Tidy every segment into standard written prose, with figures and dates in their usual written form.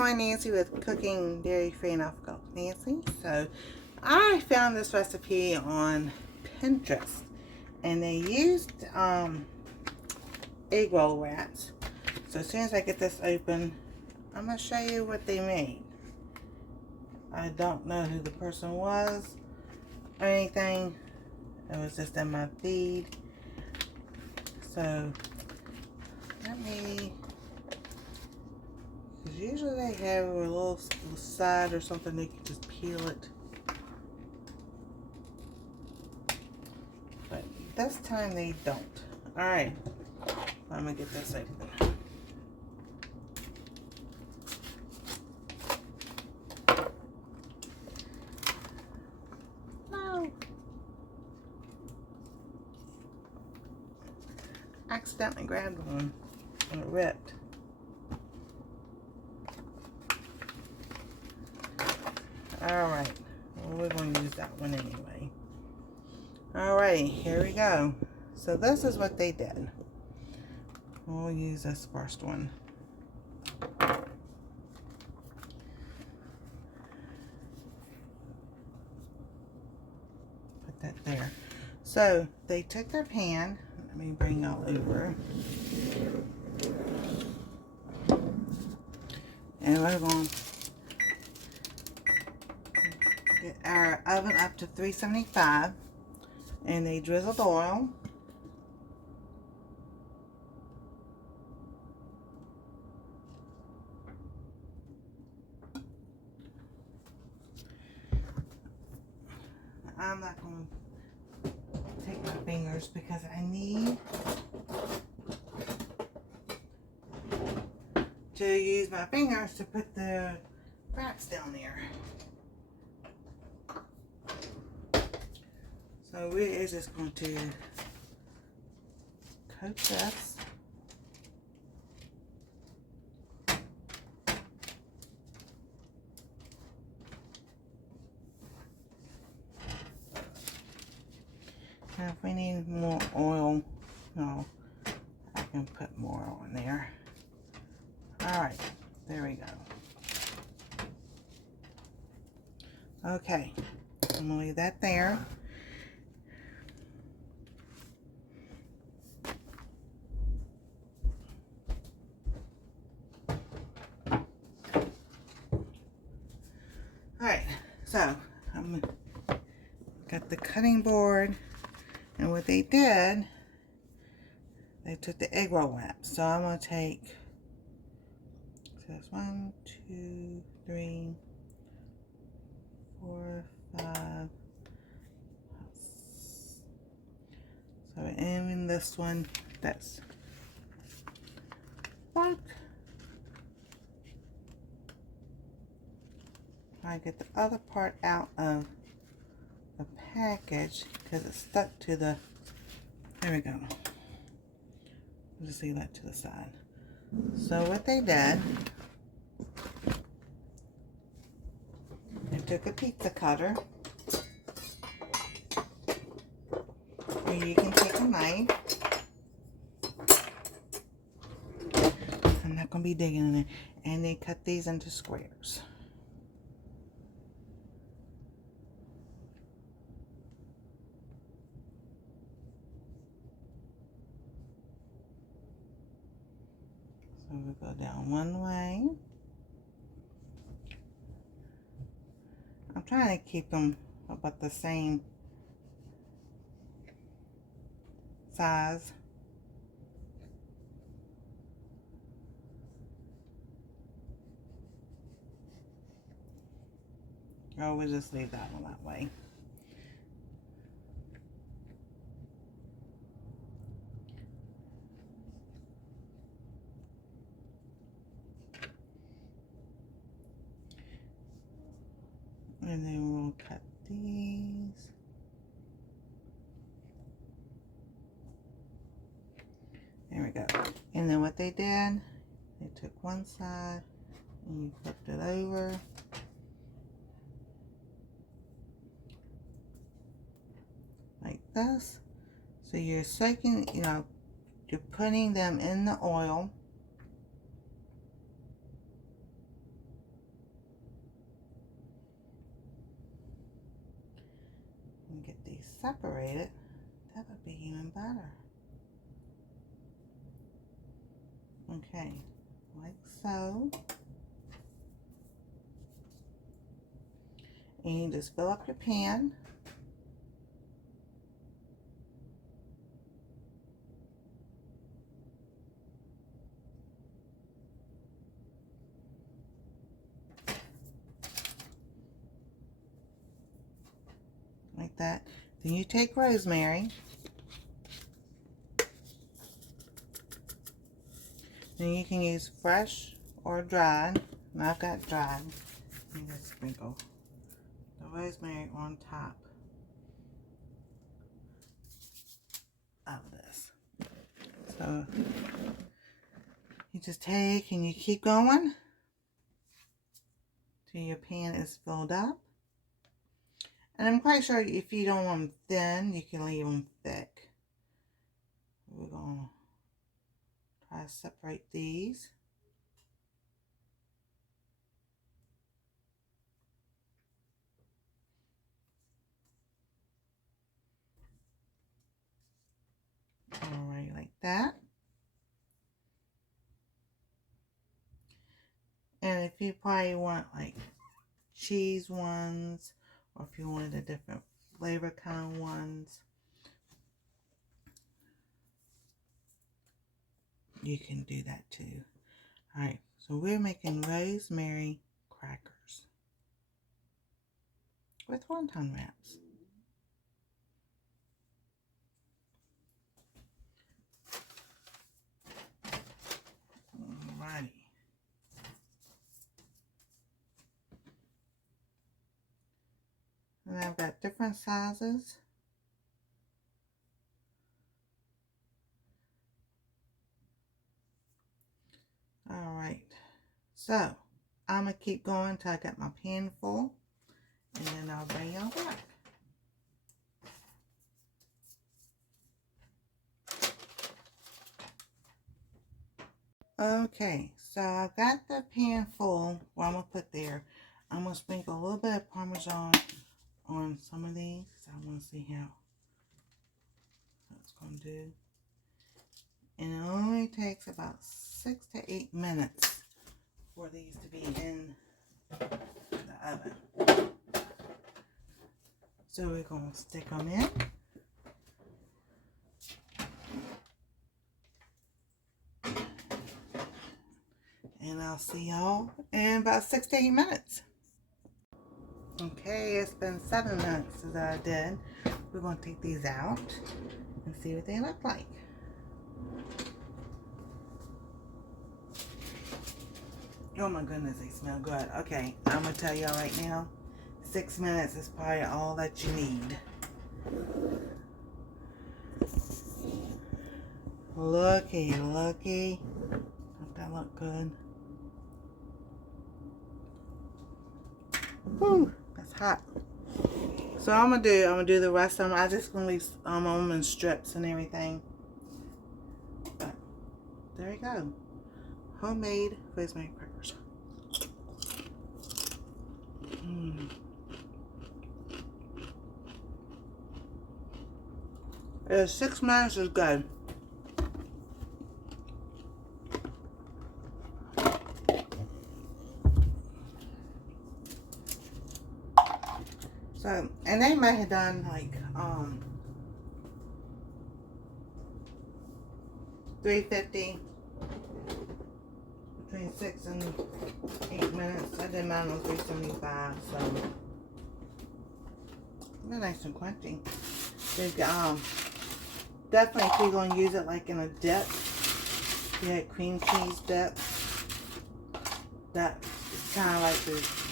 everyone, Nancy with Cooking Dairy Free and Off Go Nancy. So I found this recipe on Pinterest and they used egg roll wraps. So as soon as I get this open, I'm going to show you what they made. I don't know who the person was or anything. It was just in my feed. So let me, because usually they have a little side or something they can just peel it. But this time they don't. Alright, I'm going to get this open. No! Accidentally grabbed one and it ripped. Alright, well, we're going to use that one anyway. Alright, here we go. So this is what they did. We'll use this first one. Put that there. So they took their pan. Let me bring y'all over. And we're going to get our oven up to 375. And they drizzled oil. I'm not going to take my fingers because I need to use my fingers to put the wraps down there. So we're just going to coat this. Now if we need more oil, no, I can put more on there. Alright, there we go. Okay, I'm going to leave that there. Alright, so I'm got the cutting board, and what they did, they took the egg roll wrap. So I'm going to take, so that's 1, 2, 3, 4, 5. So in this one, that's 1. I get the other part out of the package because it's stuck to the, there we go. We'll just leave that to the side. So what they did, they took a pizza cutter, or you can take a knife. I'm not going to be digging in it. And they cut these into squares. So we go down one way. I'm trying to keep them about the same size. Or we'll just leave that one that way. And then we'll cut these. There we go. And then what they did, they took one side and you flipped it over. Like this. So you're soaking, you're putting them in the oil. separate it, that would be even better. Okay, like so. And you just fill up your pan. Like that. Then you take rosemary. And you can use fresh or dried. And I've got dried. Let me just sprinkle the rosemary on top of this. So you just take and you keep going till your pan is filled up. And I'm quite sure if you don't want them thin, you can leave them thick. We're going to try to separate these. Alright, like that. And if you probably want like cheese ones, or if you wanted a different flavor kind of ones, you can do that too. Alright, so we're making rosemary crackers with wonton wraps. Alrighty. And I've got different sizes. Alright, so I'm going to keep going until I get my pan full, and then I'll bring y'all back. Okay, so I've got the pan full. What I'm going to put there, I'm going to sprinkle a little bit of Parmesan on some of these. I want to see how it's going to do. And it only takes about 6 to 8 minutes for these to be in the oven. So we're going to stick them in. And I'll see y'all in about 6 to 8 minutes. Okay, it's been 7 minutes since I did. We're going to take these out and see what they look like. Oh my goodness, they smell good. Okay, I'm going to tell y'all right now, 6 minutes is probably all that you need. Looky, looky. Don't that look good? Whew, that's hot. So I'm gonna do the rest of them. I just gonna leave them in strips and everything. But there you go. Homemade rosemary crackers. Mm. 6 minutes is good. So, and they might have done like 350 between 6 and 8 minutes. I did mine on 375, so they're nice and crunchy. They've got, definitely if you're going to use it like in a dip, you had cream cheese dip, that is kind of like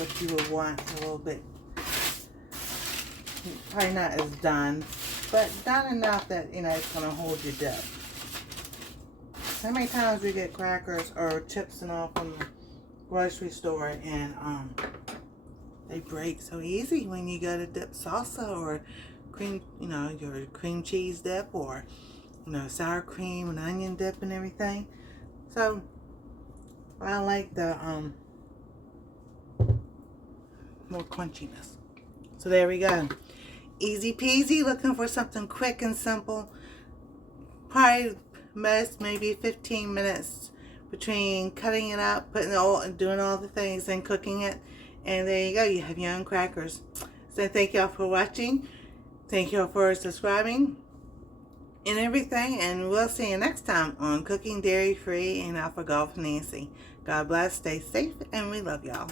what you would want, a little bit, probably not as done, but done enough that, you know, it's going to hold your dip. How many times we get crackers or chips and all from the grocery store, and they break so easy when you go to dip salsa or cream, you know, your cream cheese dip, or, you know, sour cream and onion dip and everything. So I like the more crunchiness. So there we go. easy peasy, looking for something quick and simple. Probably most maybe 15 minutes between cutting it up, putting it all, and doing all the things and cooking it. And there you go, you have your own crackers. So thank y'all for watching. Thank y'all for subscribing and everything. And we'll see you next time on Cooking Dairy Free and Alpha Golf Nancy. God bless, stay safe, and we love y'all.